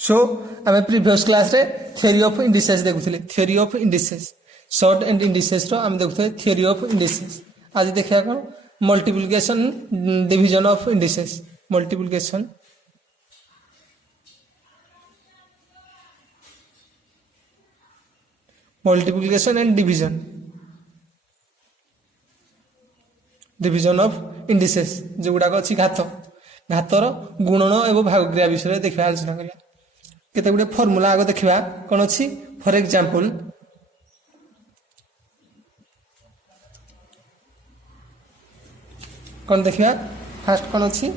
सो आम previous class रे theory of indices देखुले theory of indices short and indices रो आम देखुले थ्योरी ऑफ इंडिसेस आज देखिया कौन multiplication division of indices multiplication and division of indices जो गुड़ाक अच्छी घातर गुणन एवं भागक्रिया विषय देखा आलोचना करिया केते गुडे फॉर्मूला आगे देखा कौन अच्छी फॉर एग्जांपल कौन देखा फास्ट कौन अच्छी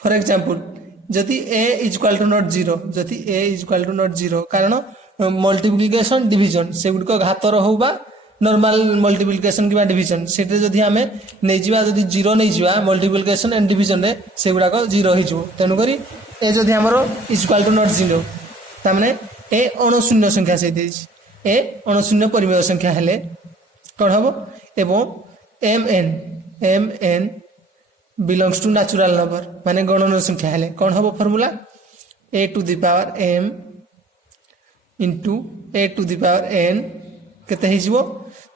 फॉर एग्जांपल जदि a is equal to not 0 जदि a is equal to not 0 कारण मल्टीप्लिकेशन डिवीजन से गुड को घातर हो बा नॉर्मल मल्टीप्लिकेशन किबा डिवीजन सेटे जदि हमें नै जिबा जदि 0 नै जिबा मल्टीप्लिकेशन एंड डिवीजन रे से गुडा को 0 ही जो तेनु करी ए जदि हमरो इज इक्वल टू नॉट 0 त माने ए अणुशून्य संख्या से देछि ए अणुशून्य परिमेय संख्या हेले कोन हबो एवं mn belongs to natural number माने गणन संख्या हेले कोन हबो formula a to the power m into a to the power n केते हिजबो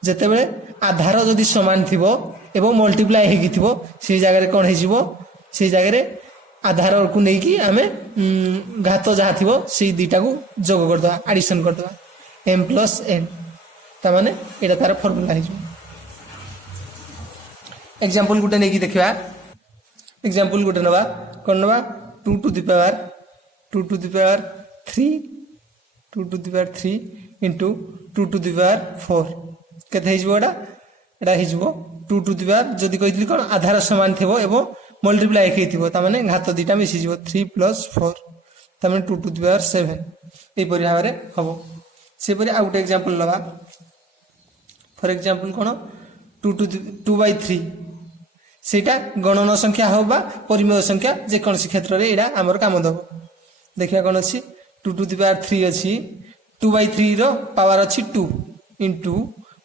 जते बेले आधार जदि समान थिबो एवं मल्टीप्लाई हेगी थिबो से जगह रे कोन हिजबो से जगह रे आधार को नै कि हमें घात जहा थिबो से दुईटा को जोग कर दवा एडिशन कर दवा m प्लस n ता माने एटा तार फार्मूला हिजबो एग्जांपल गुटे नै कि देखिबा एग्जांपल गुटे नबा कोन नबा 2 to the power 3 into 2 to the power 4 केते हिजबो एटा हिजबो 2 टू द पावर जदि कहितली कोन आधार समान थिबो एवं मल्टीप्लाई हेई थिबो त माने घात दुईटा मिसि जिवो 3 प्लस 4 त माने 2 टू द पावर 7 ए परि भाबरे हबो से परि आउट एग्जांपल लबा फॉर एग्जांपल कोन 2/3 सेटा गणन संख्या होबा परिमेय संख्या जे कोनसी क्षेत्र रे एडा हमर काम दबो देखिया कोन अछि 2 टू द पावर 3 अछि 2/3 रो पावर अछि 2 इंटू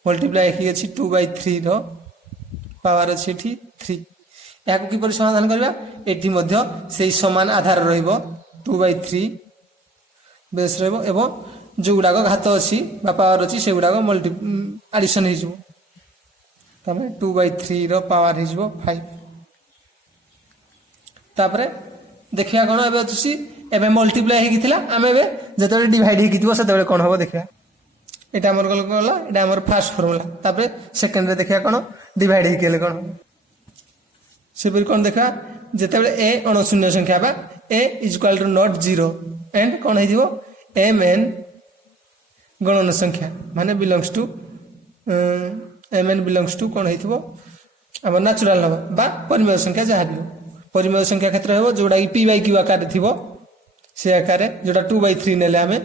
मल्टीप्लाई की अछि 2/3 रो पावर अछि 3 याको कि पर समाधान करबा एठी मध्य सेही समान आधार रहइबो 2/3 बेस रहइबो एवं जो गुडा को घात अछि बा पावर अछि से गुडा को मल्टी एडिशन हि जो तमे 2/3 रो पावर हि जो 5 तापरे देखिया कोन एबे अछि एबे मल्टीप्लाई हेगी थिला आमे एबे जतबे डिवाइड हेगी थिबो सेतबे कोन होबो देखिया एटा हमर गला एटा हमर फर्स्ट फार्मूला तापरे सेकंड रे देखिया कोन डिवाइड हेगी केले कोन से पर कोन देखा जतबे a अणुशून्य संख्या बा a is equal to not 0 and कोन हेजिवो mn गणन संख्या माने belongs to mn belongs to कोन हेथिबो हमर नेचुरल नंबर बा परिमेय संख्या जहा भी परिमेय संख्या क्षेत्र हेबो जोडा कि p/q आकार थिबो से आकार जोटा 2/3 नेले हमें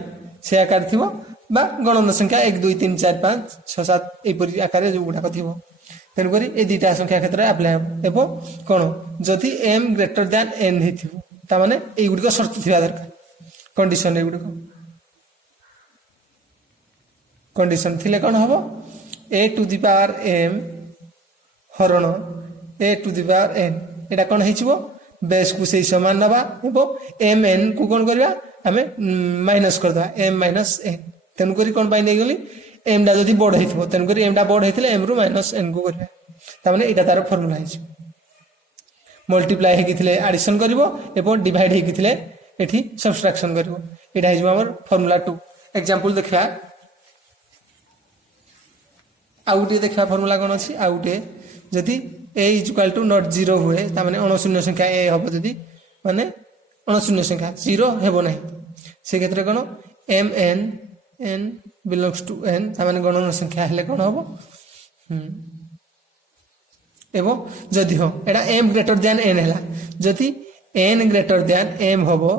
से आकार थिबो बा गणन संख्या 1 2 3 4 5 6 7 ए परि आकार जो गुडा थिबो तेन करी ए दुईटा संख्या क्षेत्र में अप्लाई हम एवं कौन जदि m ग्रेटर दैन n हेथिबो ता माने ए गुडी को शर्त थिबा दरकार कंडीशन ए गुडी को कंडीशन थिले कोन हबो a to the power m हरण a to the power n एटा कोन हिचिबो बेस को सही समान नबा एवं mn को कोन करबा हमें माइनस कर दवा m माइनस n तेन करी कोन बाय नै गेली m डा जदि बड हेथिबो तेन करी m डा बड हेथिले m रु माइनस n को करबा त माने एटा तार फार्मूला हिच मल्टीप्लाई हेगी थिले एडिशन करबो एवं डिवाइड हेगी थिले एठी सब्ट्रैक्शन करबो एटा हिजबो हमर फार्मूला 2 एग्जांपल देखा आउटे देखा फार्मूला कोन अछि आउटे जदि a is equal to not 0 हुए त माने अणुशून्य संख्या a हबो जदि माने अणुशून्य संख्या 0 हेबो नै से क्षेत्र कोन mn n belongs to n त माने गणन संख्या हेले कोन हबो एवं जदि हो एडा m ग्रेटर दैन n हैला जदि n ग्रेटर दैन m हबो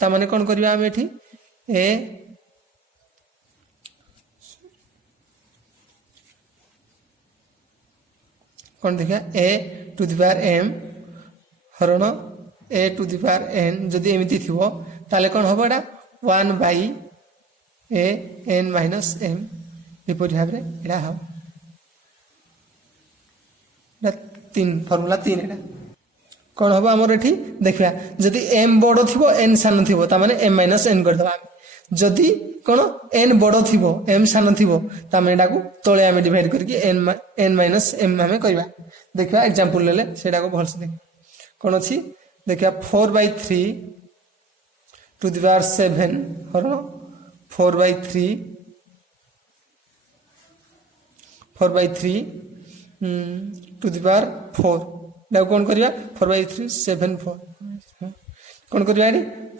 त माने कोन करबा हम एठी a कोन देखा a to the power m हरण a to the power n जदि एमिति थिबो ताले कोन हबो एडा 1 by a n minus m ए परि भाबरे एडा हो एडा 3 फार्मूला 3 एडा कौन हम आमर ये देखा जदि एम बड़ थी एन सान थी ताने एम माइनस एन करदे जदि कौन एन बड़ थी एम सान थी ताने तले आम डिवाइड करके एन माइनस एम आम करवा देखा एग्जांपल ले से भलसे देख कौन अच्छी देखा 4/3 टू द पावर 7 हरण 4/3 टू द पावर 4 कौन करवा 4/3 7 4 कौन करवा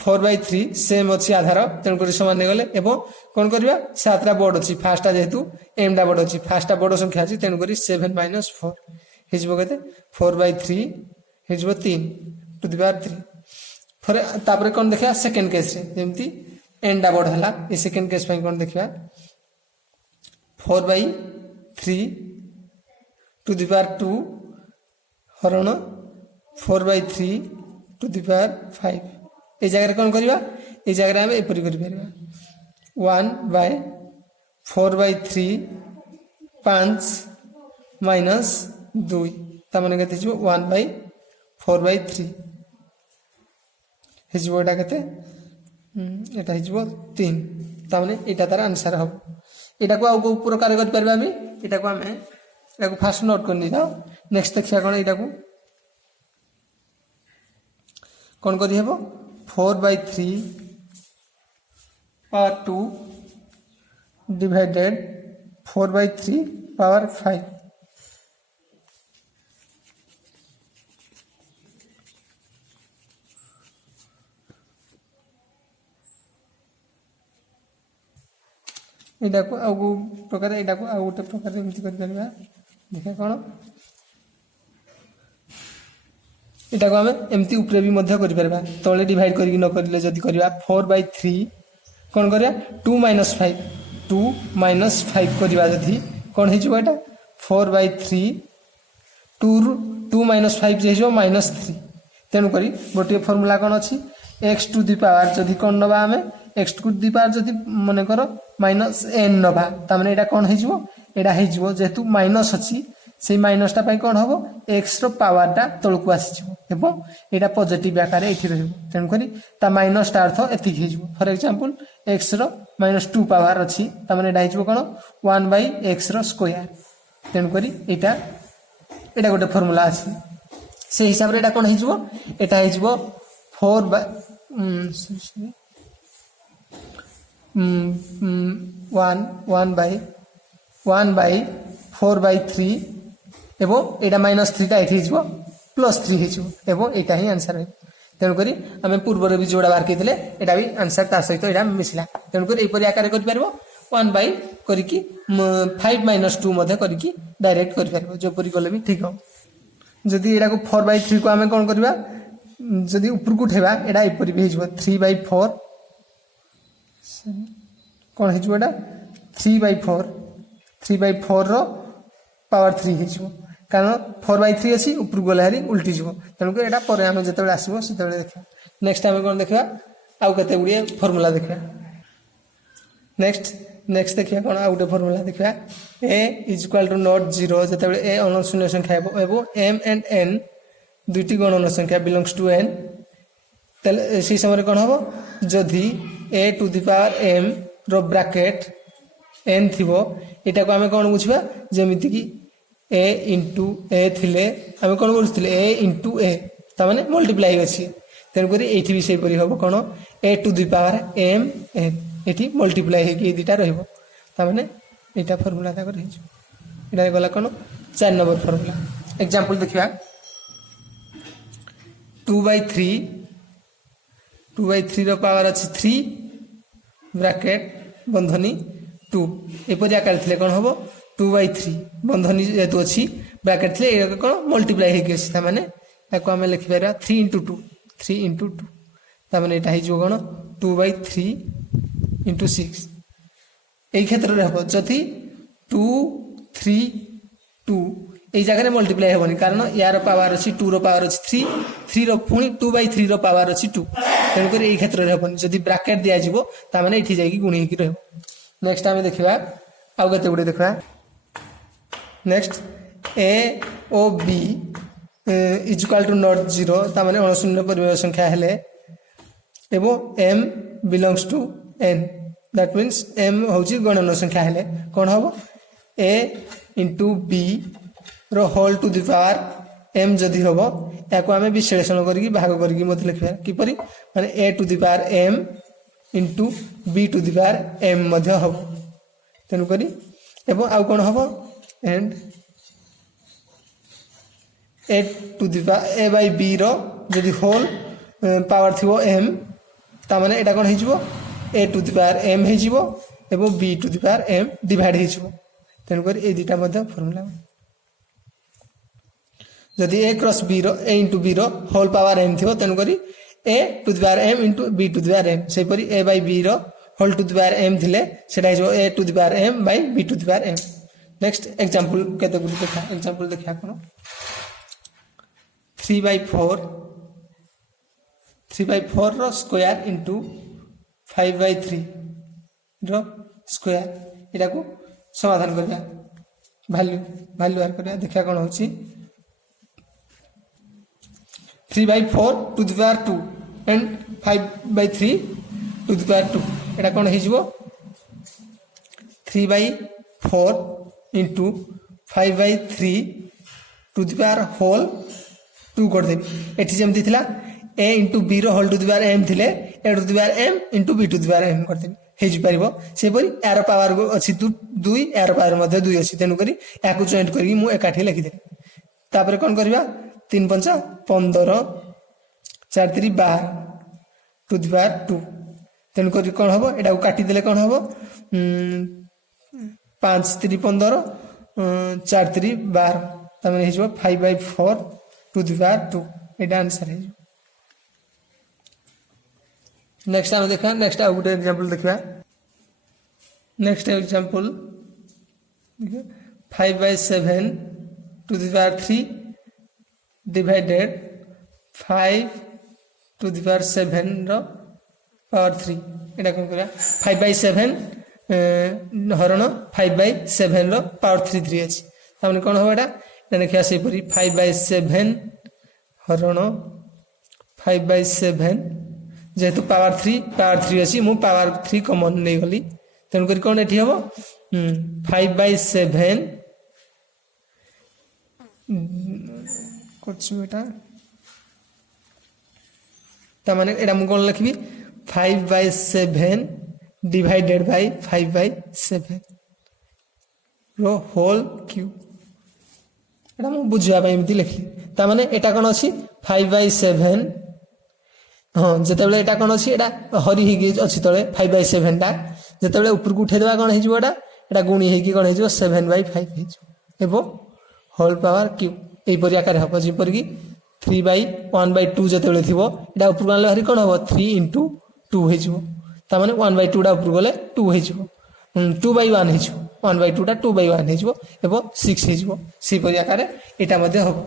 4/3 सेम अच्छी आधार तेणुक सामान गले कौन करवा सातटा बड़ अच्छी फास्टा जेहेतु एमटा बड़ अच्छी फास्टा बड़ संख्या अच्छी तेणुक 7 - 4 होते 4/3 हो 3 टू द पावर 3 तापर कौन देखा सेकेंड केस जमी एनटा बड़ है ये सेकेंड केस कौन देखा 4/3 टू द पावर 2 हरण 4/3 टू द पावर 5 ये जगह कौन करवा ये जगह आम एपरी कर 1/4/3 5 माइनस 2 ताने के 1/4/3 होटा के 3 ताने यहाँ तार आंसर हम यहाँ को आउ प्रकार कर फास्ट नोट कर नहीं नेक्स्ट देखिए कौन यहाँ कौन कर 4/3 पावर 2 डिवाइडेड 4/3 पावर 5 यहाँ को आउ प्रकार यहाँ को आउ गोटे प्रकार एमती कर देखा कौन यहाँ को आम एमती उपरे भी तले डिवाइड कर न करें जदि करवा 4/3 कौन करवा 2 - 5 2 - 5 करवा जदि कौन हो 4/3 2 - 5 जो -3 तेणुक गोटे फर्मूला कौन अच्छी x टू दी पावर जदि कौन नवा आम x टू दी पावर जदि मनकर -n नवा ताने यहाँ कौन हो जेहेतु माइनस अच्छी से माइनसटा कौन हम एक्स पावरटा तौक आसीटा पॉजिटिव आकार ये तेणुक माइनसटा अर्थ एति फॉर एग्जांपल एक्स -2 पावर अच्छी यहाँ कौन 1/x स्क्वायर तेणुक यहाँ गोटे फर्मूला अच्छी से हिसाब से कौन हो 1/4/3 एवं यहाँ -3टा ये +3 यहाँ ही आंसर है तेणुक आम पूर्व भी जोड़ा बाहर करते यहाँ भी आंसर ता सहित यहाँ मिसला तेणुक यहपरि आकार कर 1/5 - 2 करके डायरेक्ट कर जोपरी गले भी ठीक हो जदि यहाँ को 4/3 को आम कौन करवा जदि ऊपर को उठेबा यहाँ एपरी भी हो 3/4 कौन हो 3/4 पावर 3 हो कारण 4/3 अच्छी ऊपर गला हारी उल्टी जीव तेणुक यहाँ पर आम जो आसो से देखा नेक्स्ट आम कौन देखा आउ कते गुड़िए फर्मूला देखा नेक्स्ट देखिए कौन आउ गोटे फर्मूला देखा a = नॉट 0 जो ए अनशून्य संख्या एवं m and n दुईटी गणन संख्या बिलोंग्स टू n से समय कौन हम जदि a to the power m रो ब्रैकेट n थी यहाँ को आम कौन बुझा जमीती कि a इंटू a थिले आम कौन बुझे a इंटू a ताने मल्टीप्लाई अच्छी तेणुक ये भी सेपरी हम कौन a to the power m n ये मल्टीप्लाई होगी दुटा रही यहाँ फर्मूला यहाँ गला कौन 4 नंबर फर्मूला एग्जांपल देखा 2/3 रो पावर अच्छी 3 ब्रैकेट बंधनी 2 एपरी आकार थे कौन हम 2/3 बंधनी जेहेतु अच्छी ब्रैकेट थे ये कौन मल्टीप्लाई होगी मैंने या आम लिखिपर 3 × 2 3 × 2 ताने यहाँ कौन 2/3 × 6 यही क्षेत्र में हम जदि 2 3 2 यही जगह मल्टीप्लाई हेनी कारण यार पावर अच्छी 2 रो पावर अच्छी 3 रो पुणी 2/3 रो पावर अच्छी 2 तेणुक यही क्षेत्र में हेनी जदि ब्रैकेट दिज्व ताने ये जा गुणी हो नेक्स्ट आम देखा आउ कते गुड़े देखा next a o b equal to not 0 ता माने अणुशून्य परिमेय संख्या हेले एवं m belongs to n that means m होची गणन संख्या हेले कोन हबो a into b रो whole to the power m जदि हबो याको आमे विश्लेषण करके भाग करके मत लिखबा किपरि माने a to the power m into b to the power m मध्ये हबो तेनु करी एवं आउ कोन हबो and a to the power a by b रो जदि होल पावर थिबो m ता माने एटा कोन हिजबो a to the power m हिजबो एवं b to the power m divide हिजबो तेनु करी ए दिटा मध्ये फार्मूला जदि a क्रॉस b रो a into b रो होल पावर m थिबो तेनु करी a to the power m into b to the power m से परी a by b रो whole to the power m थिले सेटा हिजबो a to the power m by b to the power m next example केते गुडी देखा example देखा कोन 3/4 रो स्क्वायर into 5/3 रो स्क्वायर एटा को समाधान करबा वैल्यू आर करबा देखा कोन होची 3/4 to the power 2 and 5/3 to the power 2 एटा कोन हिजबो 3/4 into 5/3 to the power whole 2 कर देबी एठी जेमति थिला a into b रो whole to the power m थिले a to the power m into b to the power m कर देबी हेज परिबो से परी यार पावर अछि 2 यार पावर मध्ये 2 अछि तेनु करी याकु जॉइंट करी मु एकाठी लिखि दे तापर कोन करबा 3 5 15 4 3 12 टू द पावर 2 तेनु करी कोन हबो एटा को काटी देले कोन हबो 5 3 15 4 3 12 तमने हिजबो 5/4 to the power 2 Etah answer है नेक्स्ट हम देखा नेक्स्ट आउ गुटे एग्जांपल देखा next example 5/7 to the power 3 डिवाइडेड 5 टू द पावर 7 रो पावर 3 एटा कोन करा 5/7 हरण 5/7 रो पावर 3 3 अछि हमने कोन हो एटा देखिया से परी 5/7 हरण 5/7 जेहेतु पावर 3 अछि मु पावर 3 कॉमन नै गली तेन करी कोन एठी हबो 5/7 कुछ बेटा त माने एटा मु कोन लिखबी 5/7 डिवाइडेड बाय 5/7 रो होल क्यूब एटा मु बुझिया बाय एमति लिखली त माने एटा कोन अछि 5/7 हाँ जेतेबेले एटा कोन अछि एटा हरि हिगी अछि तळे 5/7 टा जेतेबेले ऊपर को उठे देबा कोन हिजबो एटा गुणी हेकी कोन हिजबो 7/5 हिजबो एबो होल पावर क्यूब एई परि आकार हबो जे परि की 3/1/2 जेतेबेले थिबो एटा ऊपर को आनले हरि कोन हबो 3 * 2 हिजबो त माने 1/2 टा ऊपर गले 2 हिजबो 2/1 हिजबो 1/2 टा 2/1 हिजबो एबो 6 हिजबो सी परि आकार एटा मध्ये हबो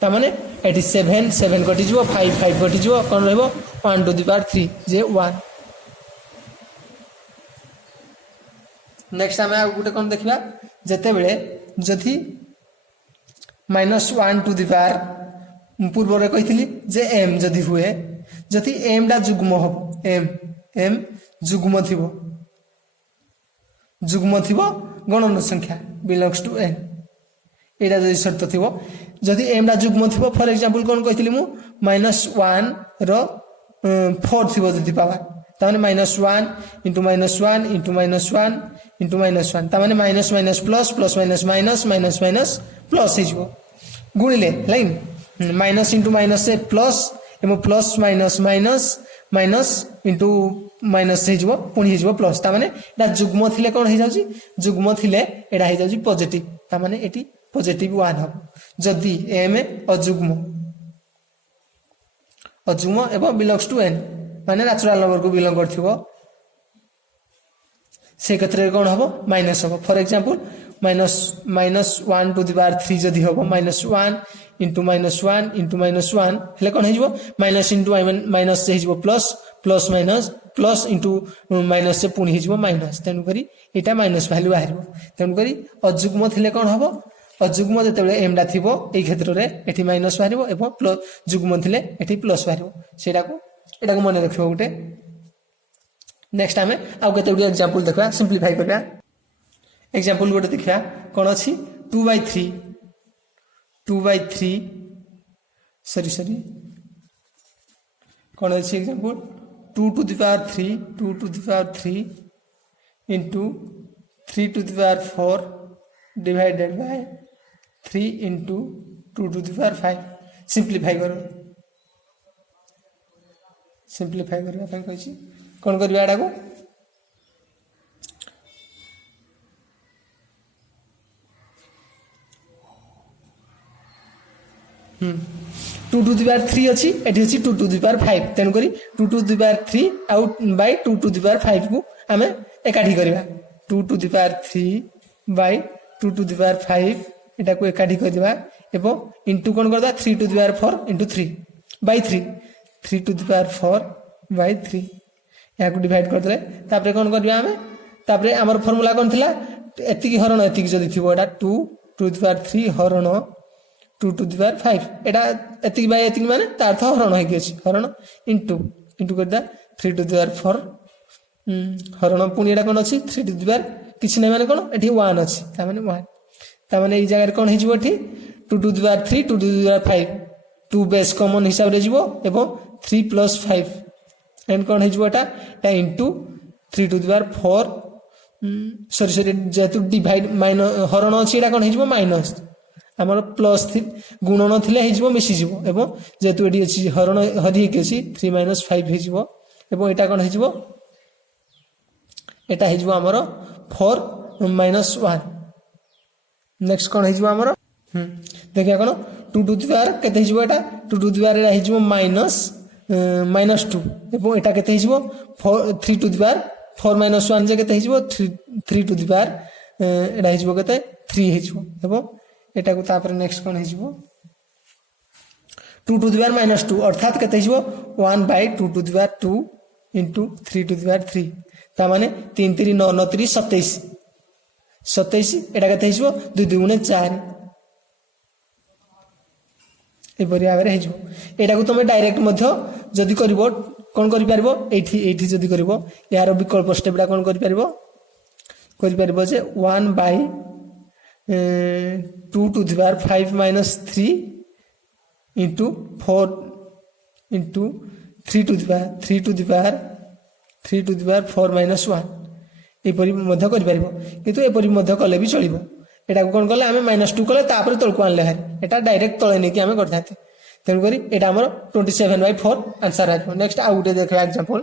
तामाने 87 7 कटि जिवो 5 5 कटि जिवो कोन रहबो 1 टू द पावर 3 जे 1 नेक्स्ट हम आ गुटे कोन देखबा जते बेले जथि -1 टू द पावर पूर्व रे कहितली जे m जदि हुए जथि m डा जुग्म हो m जुग्म थिबो गणन संख्या बिलोंग्स टू n एटा जदि शर्त थिबो जदि m डा जुग्म थिबो फॉर एग्जांपल कोन कहितली मु -1 रो 4 थिबो जदि पावर ताने -1 into -1 into -1 into -1 ताने minus minus plus plus minus minus minus minus plus हिजबो गुणिले लाइन माइनस into माइनस से प्लस एमो plus minus minus minus into minus हिजबो पुनी हिजबो प्लस ताने एटा जुग्म थिले कोन हि जाउची जुग्म थिले एटा हि जाउची पॉजिटिव ताने एटी पॉजिटिव 1 हो जदि m अजुग्म एवं बिलोंग्स टू n माने नेचुरल नंबर को बिलोंग करथिबो से क्षेत्र कोन हबो माइनस हबो for example -1 to the power 3 जदि हबो -1 into -1 into -1 हेले कोन हिजबो माइनस into माइनस से हिजबो plus plus minus plus into minus से पुनी हिजबो माइनस तेनु करी एटा माइनस वैल्यू आहिबो तेनु करी अजुग्म थिले कोन हबो अजुग्म जिते एमटा थी ये क्षेत्र में ये माइनस बाहर और जुग्म थे ये प्लस बाहर से मन रख गोटे नेक्स्ट आम आउ के एग्जांपल देखा सिंप्लीफाई करवा एग्जांपल गोटे देखा कौन अच्छी 2/3 सॉरी कौन अच्छी example 2 to the power 3 into 3 to the power 4 divided by 3 into 2 to the power 5 simplify करो सिंप्लीफाई करबा कहि कौन करबा एटा को 2 to the power 3 अच्छी एठी अछि 2 to the power 5 तेन करी 2 to the power 3 out by 2 to the power 5 को आमे एकाठी करबा 2 to the power 3 by 2 to the power 5 एटा को एकाठी करबा एबो इनटू कोन करदा 3 to the power 4 into 3 by 3 3 to the power 4 by 3 या को डिवाइड कर दले तापरे कोन करबा आमे तापरे हमर फार्मूला कोन थिला एति की हरण एति की जदी थिबो एटा 2 to the power 3 हरण 2 to the power 5 एटा एति बाय एति माने त अर्थ हरण है कि हरण इनटू करदा 3 to the power 4 हरण पुनी एटा कोन अछि 3 to the power किछ नै माने कोन एठी 1 अछि त माने 1 त माने ई जगह कोन हिजबो एठी 2 to the power 3 2 to the power 5 2 base common हिसाब रे जिवो एवं 3 plus 5 एंड कोन हिजबो एटा into 3 to the power 4 sorry जेतु डिवाइड माइनस हरण अछि एटा कोन हिजबो माइनस हमर प्लस गुणन थिले हिजबो मिसी जिवो एवं जेतु एडी अछि हरण हरि के अछि 3 - 5 हिजबो एवं एटा कोन हिजबो एटा हिजबो हमर 4 - 1 नेक्स्ट कोन हिजबो हमर देखिया कोन 2 to the power केते हिजबो एटा 2 to the power एटा हिजबो -2 एवं एटा केते हिजबो 3 to the power 4 - 1 जे केते हिजबो 3 to the power एटा हिजबो केते 3 हिजबो एवं एटा को तापर next cone हिजबो 2 to the power -2 अर्थात केते हिजबो 1/2 to the power 2 into 3 to the power 3 ता माने 3 3 9 9 3 27 27 एटा केते हिजबो 2 2 गुणे 4 ए परि आबरे हिजबो एटा को तमे डायरेक्ट मध्य जदी करबो कोन करि परबो एठी जदी करबो यार विकल्प स्टेपडा कोन करि परबो जे 1/2 to the power 5 - 3 into 4 into 3 to the power 3 to the power 4 - 1 ए परि मध्य करि परबो किंतु ए परि मध्य कले भी चलिबो एटा कोन कले हमें -2 कले तापर तळको आनले है एटा डायरेक्ट तळे नै कि हमें करथाते तेन करी एटा हमर 27/4 आंसर आइबो नेक्स्ट आ उटे देखबा एग्जांपल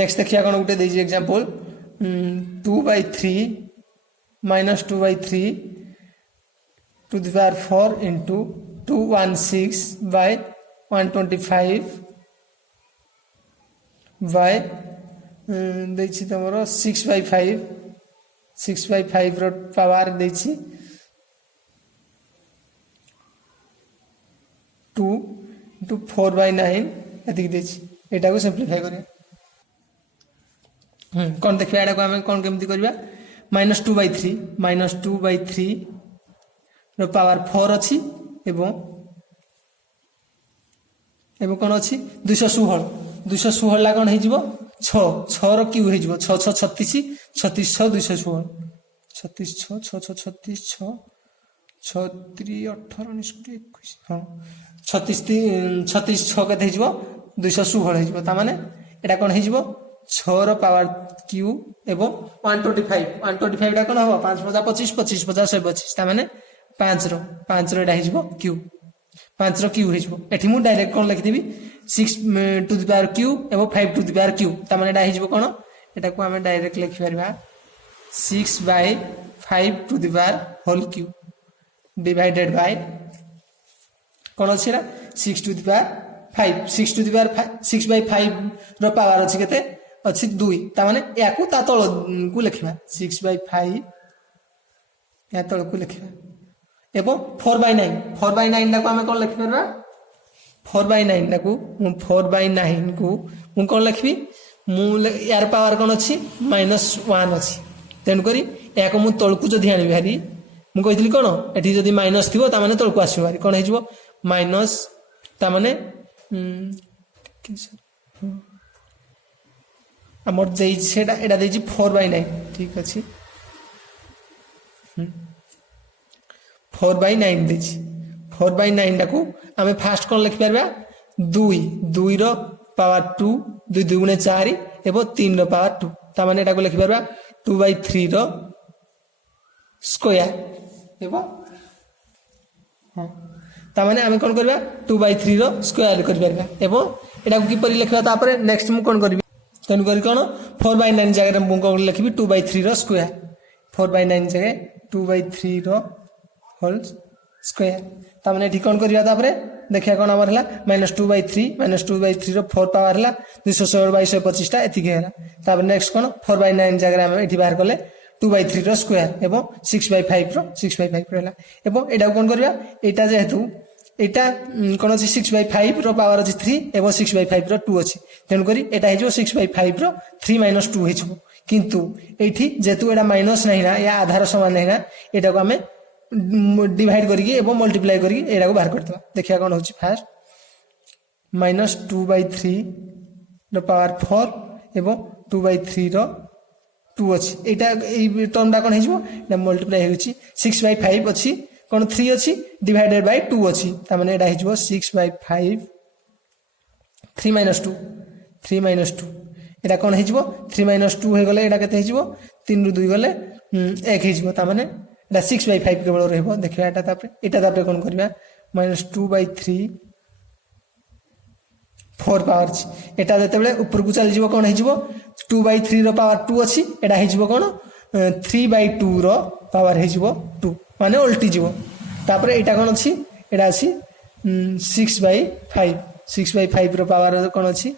नेक्स्ट देखिया कोन उटे देजी example 2/3 - 2/3 to the power 4 into 216/125 by देछि तमरो 6/5 रो पावर देछि 2 into 4/9 एति देछि एटा को सिंप्लीफाई करिया कोन देखिया एटा को हम कोन केमति करबा -2/3 रो पावर 4 अछि एवं कोन अछि 216 ला कोन हिजबो 6 रो क्यू हिजबो 6 6 36 36 6 216 36 6 6 6 36 6 6 3 18 19 21 हां 36 6 केते हिजबो 216 हिजबो ता माने एटा कोन हिजबो 6 रो पावर क्यू एवं 125 टा कोन हो 5 50 25 25 50 125 ता माने 5 रो एटा हिजबो क्यू 5 रो क्यू हिजबो एठी मु डायरेक्ट कोन लिखि देबी 6 to the power q एवं 5 to the power q ता माने एटा हिजबो कोन एटा को हमें डायरेक्ट लिखि परबा 6/5 to the power whole q divided by कोन अछि रा 6 to the power 5 6 to the power 6/5 रो पावर अछि केते अछि 2 ता माने याकू ता तळ को लिखिबा 6/5 या तळ को लिखिबा एवं 4/9 ला को हमें कोन लिखि परबा 4/9 ला को 4/9 को मु कोन लिखबी मु यार पावर कोन अछि -1 अछि तेन करी याको मु तळ को जदी आनी भारी ମୁଁ କହିଥିଲି କ'ଣ ଏଠି ଯଦି ମାଇନସ୍ ଥିବ ତାମାନେ ତଳକୁ ଆସିବ ଭାରି କ'ଣ ହେଇଯିବ ମାଇନସ୍ ତାମାନେ ଆମର ଦେଇଛି ସେଇଟା ଏଇଟା ଦେଇଛି 4/9 ଠିକ୍ ଅଛି 4/9 ଦେଇଛି 4/9 ଟାକୁ ଆମେ ଫାଷ୍ଟ କ'ଣ ଲେଖିପାରିବା 2 ର ପାୱାର 2 2 2 4 ଏବଂ 3 ର ପାୱାର 2 ତାମାନେ ଏଟାକୁ ଲେଖିପାରିବା 2/3 ର ସ୍କୋୟାର ଏବଂ ତାମାନେ ଆମେ କ'ଣ କରିବା 2/3 ର ସ୍କୋୟାର କରିପାରିବା ଏବଂ ଏଟାକୁ କିପରି ଲେଖିବା ତାପରେ ନେକ୍ସଟ ମୁଁ କ'ଣ କରିବି ତେଣୁକରି କ'ଣ 4/9 ଜାଗାରେ ମୁଁ କ'ଣ ଲେଖିବି 2/3 ର ସ୍କୋୟାର 4/9 ଜାଗାରେ 2/3 ର ହୋଲ୍ ସ୍କୋୟାର ତାମାନେ ଏଠି କ'ଣ କରିବା ତାପରେ ଦେଖିବା କ'ଣ ଆମର ହେଲା -2/3 -2/3 ର 4 ପାୱାର ହେଲା 216/125 ଟା ଏତିକି ହେଲା ତାପରେ ନେକ୍ସଟ କ'ଣ 4/9 ଜାଗାରେ ଆମେ ଏଠି ବାହାର କଲେ 2/3 ର ସ୍କୋୟାର ଏବଂ 6/5 ହେଲା ଏବଂ ଏଟାକୁ କ'ଣ କରିବା ଏଇଟା ଯେହେତୁ ଏଇଟା କ'ଣ ଅଛି 6/5 ର ପାୱାର ଅଛି 3 ଏବଂ 6/5 ର 2 ଅଛି ତେଣୁକରି ଏଇଟା ହେଇଯିବ 6/5 ର 3 - 2 ହେଇଯିବ କିନ୍ତୁ ଏଇଠି ଯେହେତୁ ଏଇଟା ମାଇନସ୍ ନାହିଁ ନା ୟା ଆଧାର ସମାନ ନାହିଁ ନା ଏଟାକୁ ଆମେ डिवाइड करिए एवं मल्टीप्लाई करिए एटा को बाहर करदवा देखिया कोन होची फास्ट -2/3 द पावर 4 एवं 2/3 रो 2 अछि एटा ए टर्म दा कोन हेजबो ना मल्टीप्लाई होची 6/5 अछि कोन 3 अछि डिवाइडेड बाय 2 अछि त माने एटा हेजबो 6/5 3 - 2 एटा कोन हेजबो 3 - 2 हे गले एटा केते हेजबो 3 रु 2 गले 1 हेजबो त माने 6/5 केवल रहिबो देखिया एटा कोन करबा -2/3 4 पावर छी एटा जते बेले ऊपर को चल जीवो कोन हेजिवो 2/3 रो पावर 2 अछि एटा हेजिवो कोन 3/2 रो पावर हेजिवो 2 माने उल्टी जीवो तापर एटा कोन अछि एटा अछि 6/5 रो पावर कोन अछि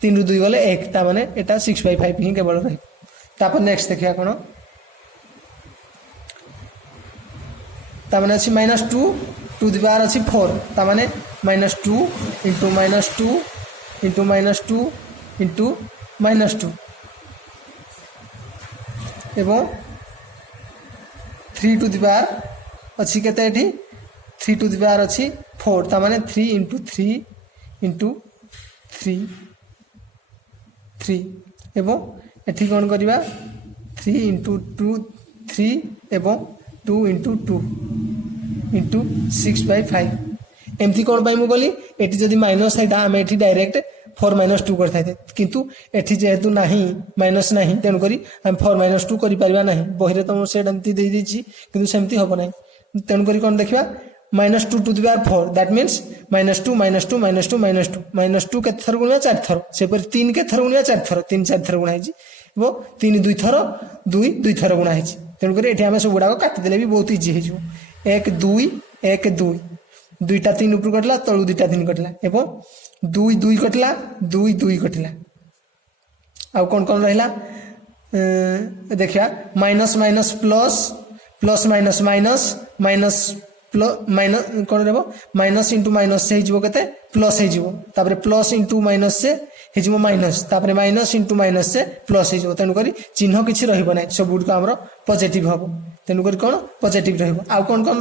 3 रु 2 गले 1 ता माने एटा 6/5 ही केवल रहि तापर नेक्स्ट देखिया कोन तामाने अछि -2 टू द पावर अछि 4 तामाने -2 इंटू -2 इंटू -2 इंटू -2 एवं 3 टू द पावर अछि केते एठी 3 टू द पावर अछि 4 तामाने 3 इंटू 3 इंटू 3 एवं एठी कोन करबा 3 इंटू 2 3 एवं 2 इंटू 2 इंटू 6/5 एमती कौन पाई मुझे एटी जदि माइनस है आम एटी डायरेक्ट 4 - 2 करते किंतु एटी जेहेतु नहीं माइनस नहीं तेणुक आम 4 - 2 कर बही तो मुझे एमती किंतु सेमती हम ना तेणुक कौन देखा -2 to the power 4 that means -2 -2 -2 -2 के थर गुणा 4 थर सेपरी 3 के थर गुणा 4 थर 3 4 थर गुणा 3 2 थर 2 2 थर गुणा तेणुक ये आम सब गुड़ाक काटिदेले भी बहुत इजी हो 1 2 1 2 2टा 3 ऊपर कटला तलू 2टा 3 कटला एवं 2 2 कटला 2 2 कटला आउ कौन कौन रहा देखिया minus minus plus plus minus minus minus minus कौन रहा माइनस इंटू माइनस से होते प्लस हो प्लस इंटू माइनस से हो माइनस तापर माइनस इंटू माइनस से प्लस हो तेणुक चिन्ह किसी रहा सब गुड़िक आम पॉजिटिव हम तेणुक कौन पॉजिटिव रहा कौन कौन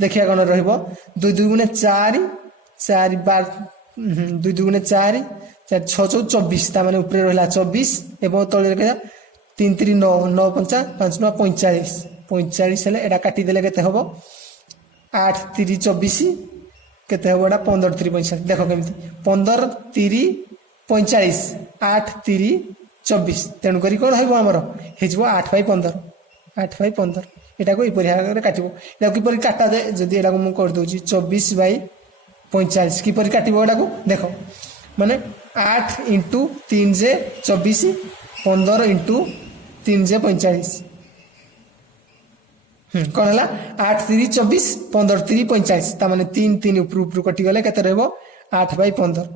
देखिया कौन रही 2 2 गुणे 4 4 12 2 2 गुणे 4 4 6 24 तामाने ऊपर रहा 24 एवं तले रखा 3 3 9 9 5 5 9 45 45 हेले एटा काटी देले केते हबो 8 3 24 केते हबो एटा 15 3 45 देखो केमती 15 3 45 8 3 24 तेणु करी कोन हबो हमरो हेजबो 8/15 8/15 एटा को इपरि भाग काटिबो एटा को इपरि काटा जाय जदि एटा को मु कर दोची 24/45 की परि काटिबो एटा को देखो माने 8 इंटू 3 जे 24 15 इंटू 3 जे 45 कौन है 8 3 24 15 3 45 ता माने 3 3 ऊपर ऊपर कटि गले केते रहबो 8/15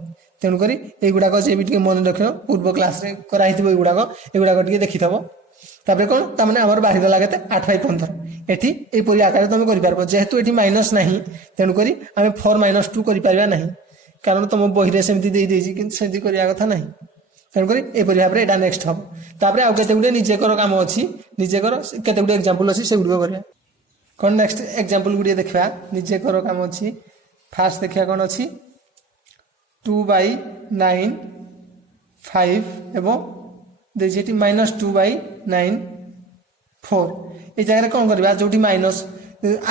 तेणु करी ए गुडा को जे भी मन रखियो पूर्व क्लास रे कराइथिबो ए गुडा को देखिथबो तापर कौन ताने आम बाहरी गला के 8/15 एटी यहपरी आकार तुम कर जेहेतु ये माइनस ना तेणुक आम 4 - 2 कर कारण तुम बही में सेमती सेमती करवा कथा ना तेणुक यहपरी भाव में यहाँ नेक्स्ट हम तापर आउ केते गुडे निजे कर काम अच्छी निजे कर केते गुडे एग्जांपल अच्छी से गुड कर कौन नेक्स्ट एग्जांपल गुड़िए देखा निजे कर काम अच्छी फास्ट देखा कौन अच्छी 2/9 5 एवं देखिए -2/9 4 ये जगह कौन करवा जो माइनस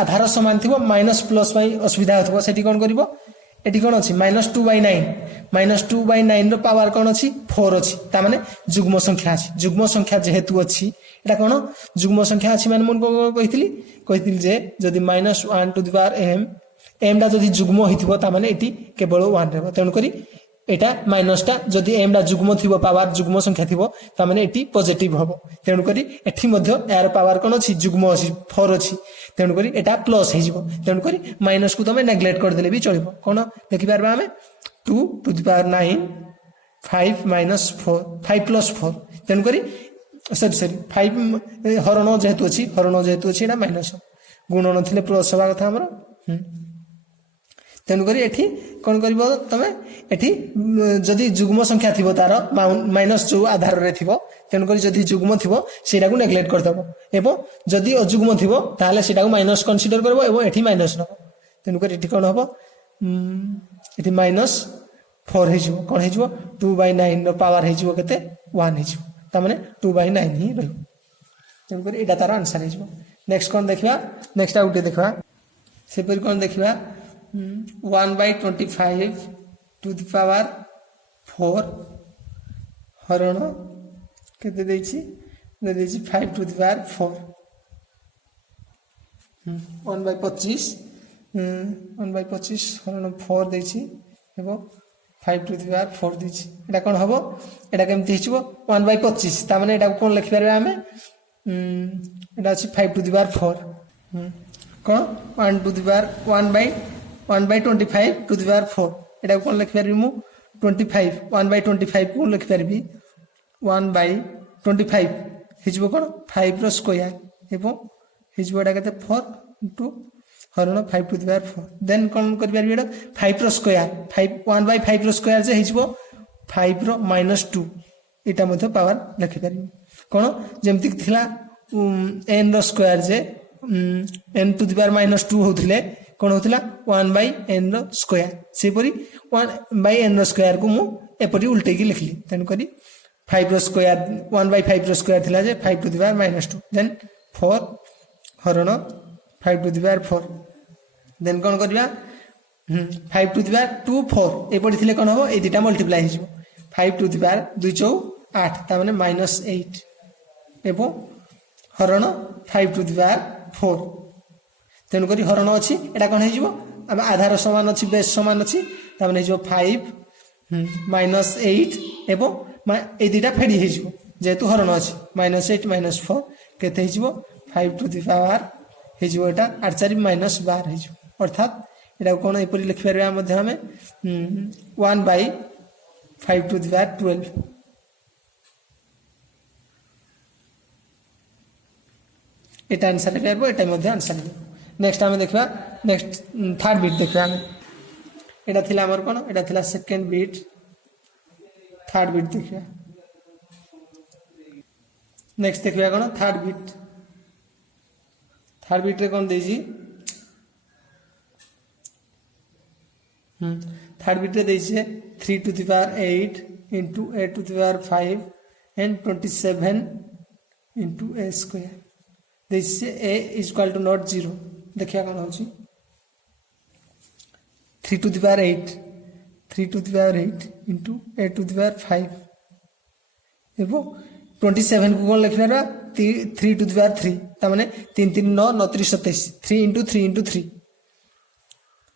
आधार सामान थी माइनस प्लस असुविधा हो कौन कर एटी कौन अच्छी -2/9 पावर कौन अच्छी 4 अच्छी ताने जुग्म संख्या अच्छी जुग्म संख्या जेहेतु अच्छी एटा कौन जुग्म संख्या अच्छी मैंने मुझे कही जे जदि -1 टू द पावर एम टा जदि जुग्म होता ये केवल 1 रहा तेणुक एटा माइनसटा जदि एमटा जुग्म थी पावर जुग्म संख्या थी ताने ये पॉजिटिव हम तेणुक यार पावर कौन अच्छी जुग्म अच्छी 4 अच्छी तेणुक एटा प्लस हो तेणुक माइनस को तुम नेग्लेक्ट करदे भी चलो कौन देखिपार आम 2 to the power 9 5 minus 4 5 plus 4 तेणुक सरी 5 हरण जेहेतु अच्छी माइनस गुणन थे प्लस हवा कथा आमर तेणुक ये कौन कर तुम ये जदि जुग्म संख्या थी तार माइनस जो आधार में थी तेणुक जदि जुग्म थी से नेग्लेक्ट करदेव एवं जदि अजुग्म थी ताहले से माइनस कनसीडर कर माइनस नब तेणुक ये कौन हम ये -4 हो कौन हो 2/9 पावर हो 1 होने 2/9 ही रही तेणुक यहाँ तार आंसर हो नेक्स्ट कौन देखा नेक्स्ट आउ गोटे देखा सेपरी कौन देखा 1/25 टू द पावर 4 हरण के 5 टू द पावर 4 1/25 1/25 हरण 4 देछि एवं 5 टू द पावर 4 देछि एटा कोन हबो एटा केमति हिचबो 1/25 ता माने एटा कोन लिखि परबे हमें एटा अछि 5 टू द पावर 4 कोन 1 to the power 1/25 to the power 4 एटा कोन लिखि परबी मु 25 1/25 को लिखि परबी 1/25 हिचबो कोन 5 रो स्क्वायर एवं हिचबो एटा केते 4 * हरण 5 टू द पावर 4 देन कोन कर परबी एटा 5 रो स्क्वायर 1/5 रो स्क्वायर जे हिचबो 5 रो -2 एटा मध्ये पावर लिखि परबी कोन जेमति थिला n रो स्क्वायर जे n टू द पावर -2 होथिले कौन होता 1/n स्क्वायर सेपरी 1/n स्क्वायर को मु एपरी उल्टे की लिखली तेणुक 5 स्क्वायर 1/5 स्क्वायर थिला जे 5 टू द पावर -2 देन 4 हरण 5 टू द पावर 4 देन कौन करबा 5 टू द पावर 2 4 एपरी थिले कौन हो ए दुटा मल्टीप्लाई हो 5 टू द पावर 2 4 8 ता माने -8 एवं हरण 5 टू द पावर 4 तेणुक हरण अच्छी एटा कौन हो आधार सामान अच्छी बेस सामान अच्छी 5 -8 एवं ये दुटा फेड़ी हो जेहेतु हरण अच्छी -8 -4 केते 5 टू द पावर हो 8 -12 हो अर्थात यहाँ कौन एपरी लिखिपारे आम 1/5 to the power 12 Etah answer लिखिपारबो Etah answer लिखिपारबो next आम देखा नेक्स्ट थर्ड बीट देखा यहाँ थिला हमर कौन एटा थिला सेकेंड बीट थर्ड बीट देखा नेक्स्ट देखा कौन थर्ड बीट रे कौन देजी थर्ड बीट रे देजी 3 to the power 8 into a to the power 5 and 27 into a square. This a is equal to not 0. देखिए कौन होची 3 to the power 8 3 to the power 8 into a to the power 5 एवं 27 को कौन लिखना रहा 3 to the power 3 तामने 3 3 9 9 3 27 3 into 3 into 3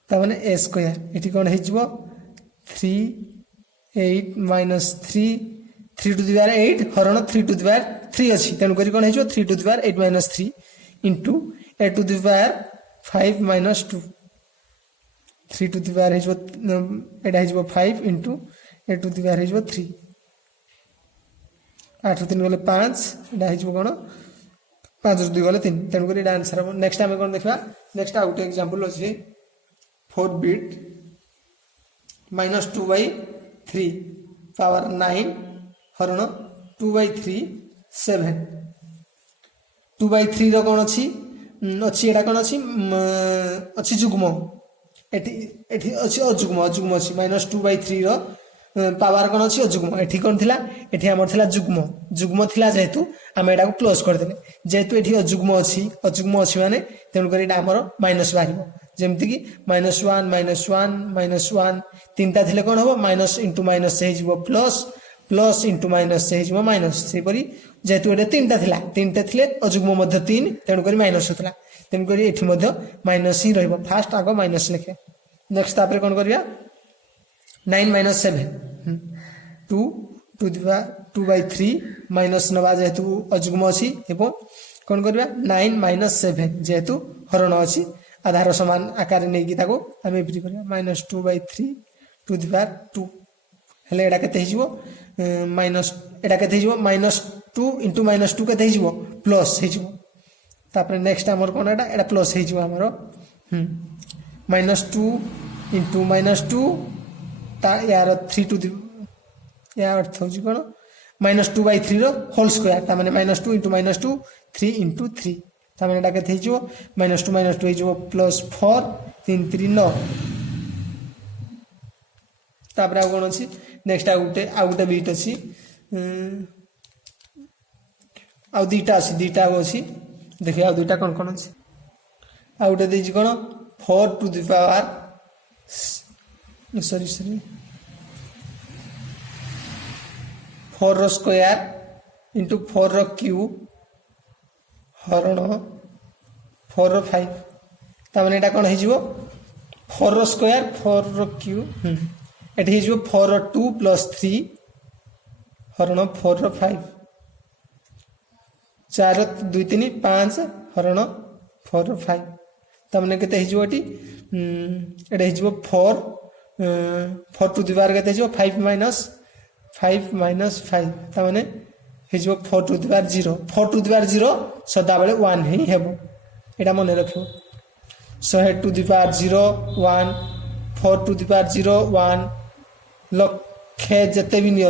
तामने a square इटी कौन है जीवो 3 8 minus 3 3 to the power 8 हरण 3 to the power 3 अच्छी तेणु करी कौन है जीवो 3 to the power 8 minus 3 into a to the power 5 minus 2 3 to the power है जीवो एटा है जीवो 5 into a to the power है जीवो 3 8 3 गले 5 एटा है जीवो कौन 5 2 गले 3 तेणु करी एटा आंसर हम नेक्स्ट आमे कौन देखबा नेक्स्ट आउट एग्जांपल अछि 4 बिट -2/3 पावर 9 हरण 2/3 7 2/3 रो कौन अछि अच्छी एटा कौन अच्छी अच्छी जुग्म एठी एठी अच्छी अजुग्म अजुग्म अच्छी -2/3 रो पावर कौन अच्छी अजुग्म एठी कौन थिला एठी हमर थिला जुग्म जुग्म थिला जेहेतु आम एटा को क्लोज कर देले जेहेतु एठी अजुग्म अच्छी माने तेनु करी एटा हमर माइनस बाहिबो जेमति कि -1 -1 तीनटा थिले कौन हो माइनस इंटू माइनस से हिजबो प्लस प्लस इंटू माइनस से हिजबो माइनस से परी जेहेतु एटा तीनटा थिले अजुग्म मध्य 3 तेनु करी माइनस होतला तेनु करी एठी मध्य माइनस ही रहबो फास्ट आगो माइनस लिखे नेक्स्ट तापर कौन करिया 9 - 7 2/3 माइनस नवा जेहेतु अजुग्म अछि एवं कौन करिया 9 - 7 जेहेतु हरण अछि आधार समान आकार नहीं कि ताको हम एप्री करिया -2/3 2 हेले एडा केते हिजबो माइनस एडा केते हिजबो -2 * -2 केते हिजबो प्लस हिजबो तापर नेक्स्ट हमर कोन एडा प्लस हिजबो हमरो -2 * -2 ता यार 3 टू यार अर्थ हो कोन -2/3 रो होल स्क्वायर ता माने -2 * -2 3 * 3 ता माने एडा केते हिजबो -2 - 2 हिजबो +4 3 3 9 तापर आ कोन अछि नेक्स्ट आ गुटे बीट अछि आ दीटा अछि देखिए आ दुटा कौन अच्छे आ गोटे देछि कोन 4 टू द पावर सॉरी 4 रो स्क्वायर इंटू 4 रो क्यूब हरण 4 रो 5 ता माने एटा कोन हिजबो 4 रो स्क्वायर 4 रो क्यूब एटी हिजबो 4 रो 2 + 3 हरण 4 रो 5 4 2 3 5 हरण 4 रो 5 तमने केते हिजबो eighty Etah हिजबो 4 to the power केते हिजबो 5 - 5 तमने हिजबो 4 to the power 0 4 to the power 0 सदा बेले 1 ही हेबो एटा मने रखियो 100 to the power 0 1 4 to the power 0 1 लखे जते भी नियो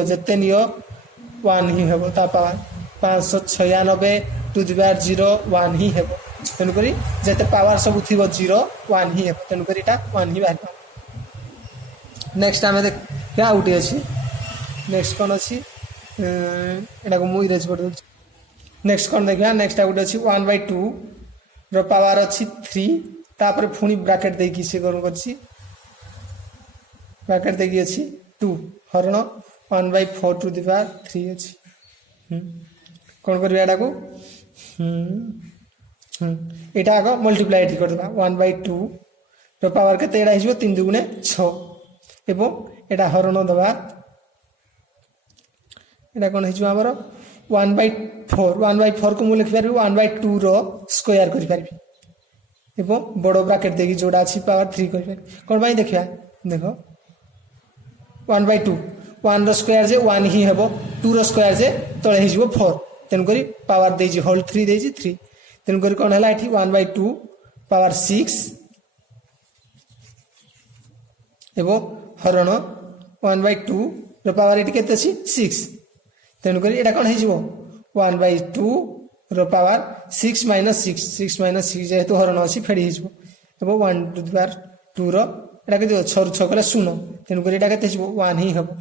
1 ही हेबो ता पावर 596 टू द पावर 0 1 ही हेबो तेनु करी जते पावर सब थिबो 0 1 ही हेबो तेनु करी ता 1 ही बाहिबो नेक्स्ट आमे देख क्या आउट अछि नेक्स्ट कोन अछि एटा को मु इरेज कर दउ नेक्स्ट कोन देखिया नेक्स्ट आउट अछि 1/2 रो पावर अछि 3 तापर फुनी ब्रैकेट दे कि से करू करछि ब्रैकेट दे कि अछि 2 हरण 1/4 टू द पावर 3 अछि कौन कर एटा को एटा आगो मल्टीप्लाई एटी कर देबा 1/2 रो पावर केते एटा हिजबो 3 2 6 एवं एटा हरण दबा एटा कोन हिजबो हमरो 1/4 को मु लिखि परबी 1/2 रो स्क्वायर करि परबी एवं बड़ो ब्रैकेट देकी जोड़ा अछि पावर 3 करि परबी कोन भाई देखिया देखो 1/2 1 रो स्क्वायर जे 1 ही हेबो 2 रो स्क्वायर जे तळे हिजबो 4 तेन करी पावर देजी होल 3 देजी 3 तेन करी कोन हला एठी 1/2 पावर 6 एवं हरण 1/2 रो पावर एठी केते अछि 6 तेन करी एटा कोन हिजबो 1/2 रो पावर 6 - 6 जेहेतु हरण अछि फेडी हिजबो एवं 1 टू द पावर 2 रो एटा के 6 6 कले 0 तेन करी एटा केते हिजबो 1 ही हेबो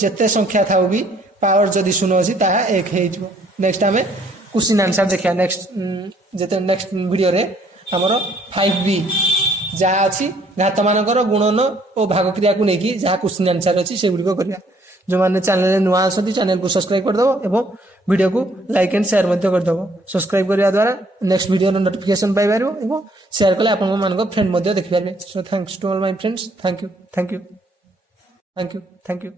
जेते संख्या थाउ भी पावर जदि 0 अछि ता 1 हे हिजबो नेक्स्ट हमें क्वेश्चन आंसर देखिया नेक्स्ट जेते नेक्स्ट वीडियो रे हमरो 5b जहाँ अच्छी घात मानकर गुणन और भाग क्रिया को लेकिन जहाँ क्वेश्चन आंसर अच्छी से गुड़िक करिया जो मैंने चैनल नुआ आसती चैनल को सब्सक्राइब करदेव और वीडियो को लाइक एंड शेयर करदेव सब्सक्राइब करने द्वारा नेक्स्ट वीडियो नोटिफिकेशन पाई पार और शेयर कले आप फ्रेंड देखिपारे so thanks to all my friends thank you